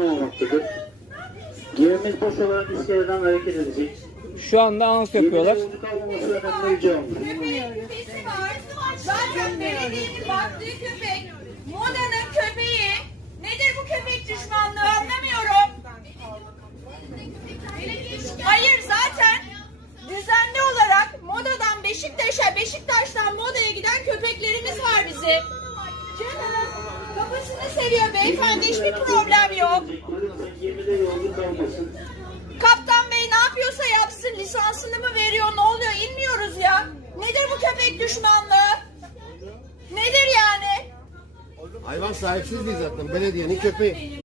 olmaktadır. Gemimiz boş olarak iskeleden hareket edecek. Şu anda anons yapıyorlar. Zaten belediyenin baktığı köpek. Moda'nın köpeği. Nedir bu köpek düşmanlığı anlamıyorum. Hayır zaten düzenli olarak Moda'dan Beşiktaş'a, Beşiktaş'tan Moda'ya giden köpeklerimiz var bizim. Canım kafasını seviyor beyefendi hiçbir problem kalmasın. Kaptan bey ne yapıyorsa yapsın lisansını mı veriyor ne oluyor inmiyoruz ya. Nedir bu köpek düşmanlığı? Nedir yani? Hayvan sahipsiz değil zaten. Belediyenin köpeği.